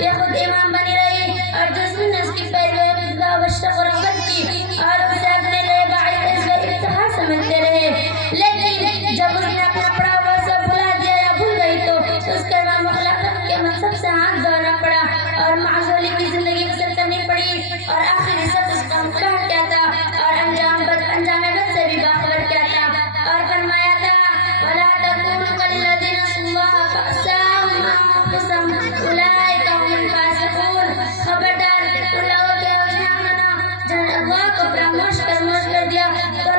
یہ خود امام بنی رہی اور جس نے اس کی پیروی و رغبت کی اور اسے اپنے لیے باعث افتخار سمجھتے رہے، لیکن جب اس نے اپنا پڑھا ہوا سب بھلا دیا یا بھول گئی تو اس کے امام مخلوق کے منصب سے ہاتھ دھونا پڑا اور معزولی کی زندگی بسر کرنی پڑی اور آخری سب اس کا مقرر کیا تھا اور انجام بد سے بھی باخبر کیا تھا اور فرمایا تھا وَلَا تَكُونُوا كَالَّذِينَ نَسُوا اللَّهَ فَأَنسَاهُمْ أَنفُسَهُمْ أُولَٰئِكَ هُمُ الْفَاسِقُونَ۔ خبردار ان لوگوں کے ہوش نہ ہونا جنہوں نے اللہ کو فراموش کر دیا تو